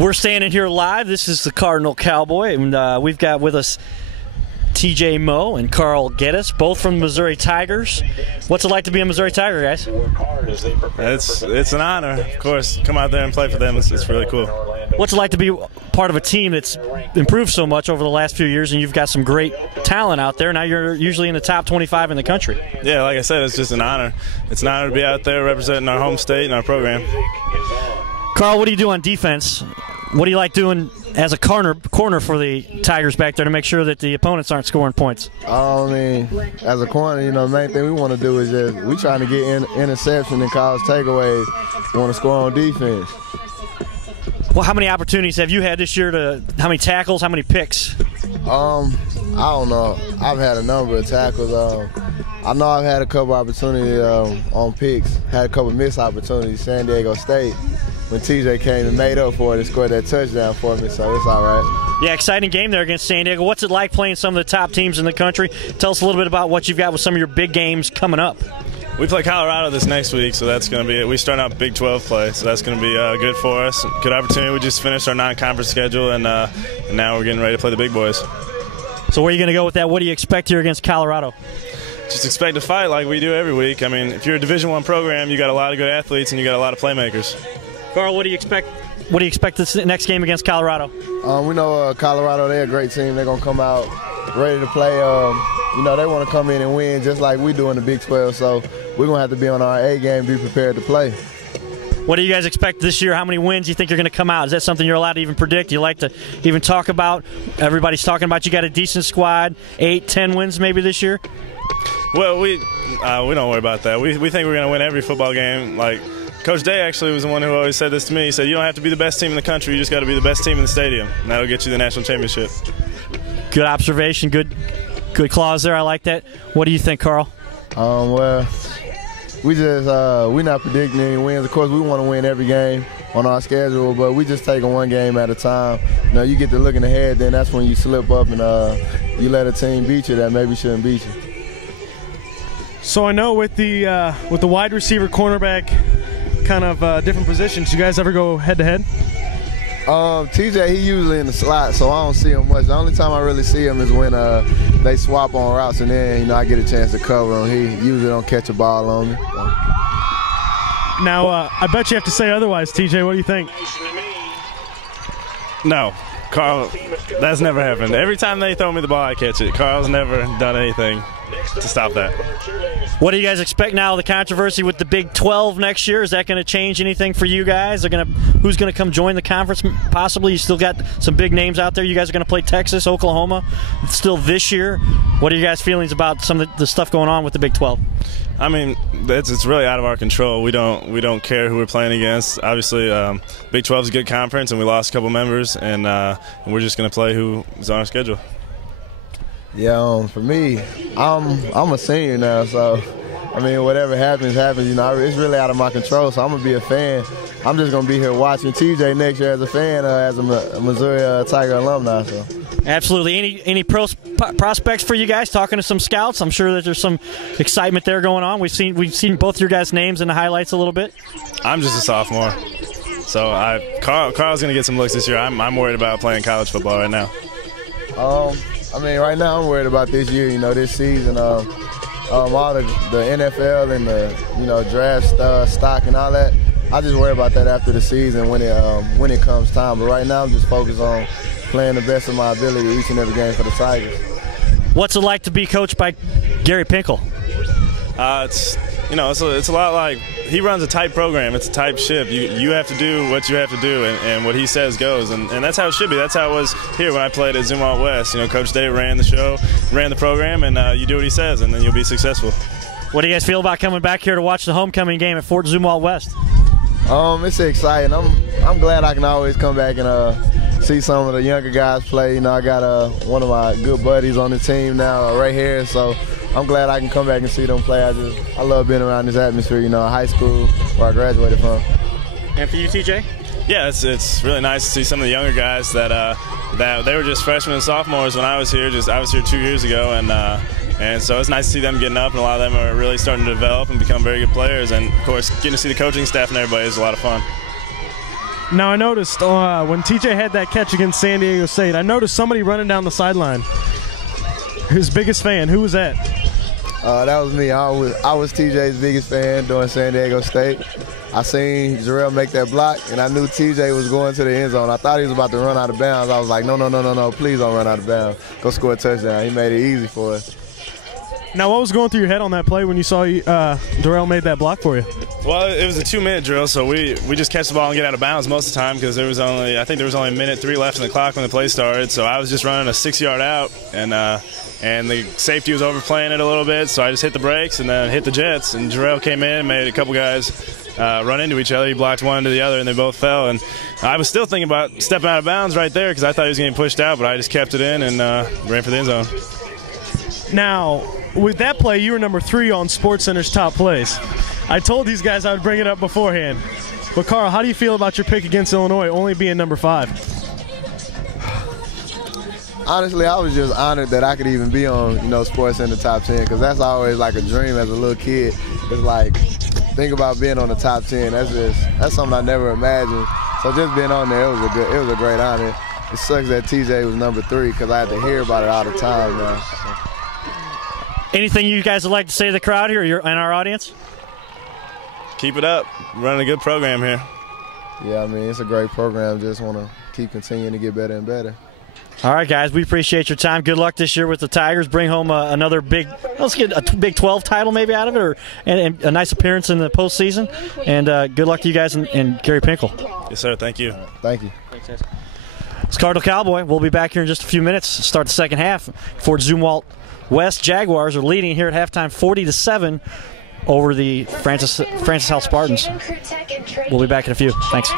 We're standing here live. This is the Cardinal Cowboy, and we've got with us TJ Moe and Carl Gettis, both from the Missouri Tigers. What's it like to be a Missouri Tiger, guys? It's an honor, of course. Come out there and play for them. It's really cool. What's it like to be part of a team that's improved so much over the last few years, and you've got some great talent out there? Now you're usually in the top 25 in the country. Yeah, like I said, it's just an honor. It's an honor to be out there representing our home state and our program. Carl, what do you do on defense? What do you like doing as a corner for the Tigers back there to make sure that the opponents aren't scoring points? I mean, as a corner, the main thing we want to do is just we trying to get interception and cause takeaways. We want to score on defense. Well, how many opportunities have you had this year how many tackles, how many picks? I don't know. I've had a number of tackles. I know I've had a couple opportunities on picks. Had a couple missed opportunities. San Diego State, when TJ came and made up for it and scored that touchdown for me, so it's all right. Yeah, exciting game there against San Diego. What's it like playing some of the top teams in the country? Tell us a little bit about what you've got with some of your big games coming up. We play Colorado this next week, so that's going to be it. We start out Big 12 play, so that's going to be good for us. Good opportunity. We just finished our non-conference schedule, and now we're getting ready to play the big boys. So where are you going to go with that? What do you expect here against Colorado? Just expect to fight like we do every week. I mean, if you're a Division I program, you got a lot of good athletes and you got a lot of playmakers. Carl, what do you expect? What do you expect this next game against Colorado? We know Colorado, they're a great team. They're going to come out ready to play. They want to come in and win just like we do in the Big 12. So we're going to have to be on our A game, be prepared to play. What do you guys expect this year? How many wins do you think you're going to come out? Is that something you're allowed to even predict? You like to even talk about? Everybody's talking about you got a decent squad, 8, 10 wins maybe this year? Well, we don't worry about that. We think we're going to win every football game. Like Coach Day actually was the one who always said this to me. He said, you don't have to be the best team in the country. You just got to be the best team in the stadium, and that'll get you the national championship. Good observation. Good clause there. I like that. What do you think, Carl? Well, we're not predicting any wins. Of course, we want to win every game on our schedule, but we just take it one game at a time. You get to looking ahead, then that's when you slip up and you let a team beat you that maybe shouldn't beat you. So I know with the wide receiver, cornerback, kind of different positions, you guys ever go head-to-head? TJ, he usually in the slot, so I don't see him much. The only time I really see him is when they swap on routes, and then I get a chance to cover him. He usually don't catch a ball on me. Now, I bet you have to say otherwise, TJ. What do you think? No, Carl, that's never happened. Every time they throw me the ball, I catch it. Carl's never done anything to stop that. What do you guys expect now? The controversy with the Big 12 next year, is that going to change anything for you guys? Who's going to come join the conference possibly? You still got some big names out there. You guys are going to play Texas, Oklahoma still this year. What are you guys' feelings about some of the stuff going on with the Big 12? I mean, it's really out of our control. We don't care who we're playing against. Obviously, Big 12 is a good conference, and we lost a couple members, and we're just going to play who is on our schedule. Yeah, for me, I'm a senior now, so I mean, whatever happens. It's really out of my control, so I'm gonna be a fan. I'm just gonna be here watching TJ next year as a fan, as a Missouri Tiger alumni. So. Absolutely. Any prospects for you guys? Talking to some scouts, I'm sure that there's some excitement there going on. We've seen both your guys' names in the highlights a little bit. I'm just a sophomore, so Carl's gonna get some looks this year. I'm worried about playing college football right now. I mean, right now I'm worried about this year, this season. All the NFL and the draft stock and all that. I just worry about that after the season when it comes time. But right now I'm just focused on playing the best of my ability each and every game for the Tigers. What's it like to be coached by Gary Pinkel? It's a lot like he runs a tight program. It's a tight ship. You have to do what you have to do, and what he says goes. And that's how it should be. That's how it was here when I played at Zumwalt West. Coach Day ran the show, ran the program, and you do what he says, and then you'll be successful. What do you guys feel about coming back here to watch the homecoming game at Fort Zumwalt West? It's exciting. I'm glad I can always come back and see some of the younger guys play. I got one of my good buddies on the team now right here, so I'm glad I can come back and see them play. I love being around this atmosphere, high school where I graduated from. And for you, TJ? Yeah, it's really nice to see some of the younger guys that they were just freshmen and sophomores when I was here. I was here 2 years ago, and so it's nice to see them getting up, and a lot of them are really starting to develop and become very good players. And of course, getting to see the coaching staff and everybody is a lot of fun. Now I noticed when TJ had that catch against San Diego State, I noticed somebody running down the sideline. His biggest fan. Who was that? That was me. I was TJ's biggest fan during San Diego State. I seen Jarrell make that block, and I knew TJ was going to the end zone. I thought he was about to run out of bounds. I was like, no, please don't run out of bounds. Go score a touchdown. He made it easy for us. Now, what was going through your head on that play when you saw Darrell made that block for you? Well, it was a 2-minute drill, so we just catch the ball and get out of bounds most of the time because I think there was only a minute 3 left in the clock when the play started. So I was just running a 6-yard out, and the safety was overplaying it a little bit, so I just hit the brakes and then hit the jets. And Jarrell came in and made a couple guys run into each other. He blocked one to the other, and they both fell. And I was still thinking about stepping out of bounds right there because I thought he was getting pushed out, but I just kept it in and ran for the end zone. Now, with that play, you were number 3 on SportsCenter's top plays. I told these guys I would bring it up beforehand. But, Carl, how do you feel about your pick against Illinois only being number 5? Honestly, I was just honored that I could even be on, SportsCenter top 10 because that's always like a dream as a little kid. It's like, think about being on the top 10. That's something I never imagined. So just being on there, it was a great honor. It sucks that TJ was number 3 because I had to hear about it all the time now. Anything you guys would like to say to the crowd here and our audience? Keep it up. Running a good program here. Yeah, I mean, it's a great program. Just want to keep continuing to get better and better. All right, guys, we appreciate your time. Good luck this year with the Tigers. Bring home another let's get a Big 12 title maybe out of it, and a nice appearance in the postseason. And good luck to you guys and Gary Pinkel. Yes, sir. Thank you. Thank you. Thanks, guys. It's Cardinal Cowboy. We'll be back here in just a few minutes. Start the second half. Fort Zumwalt West Jaguars are leading here at halftime 40-7 over the Francis Health Spartans. We'll be back in a few. Thanks.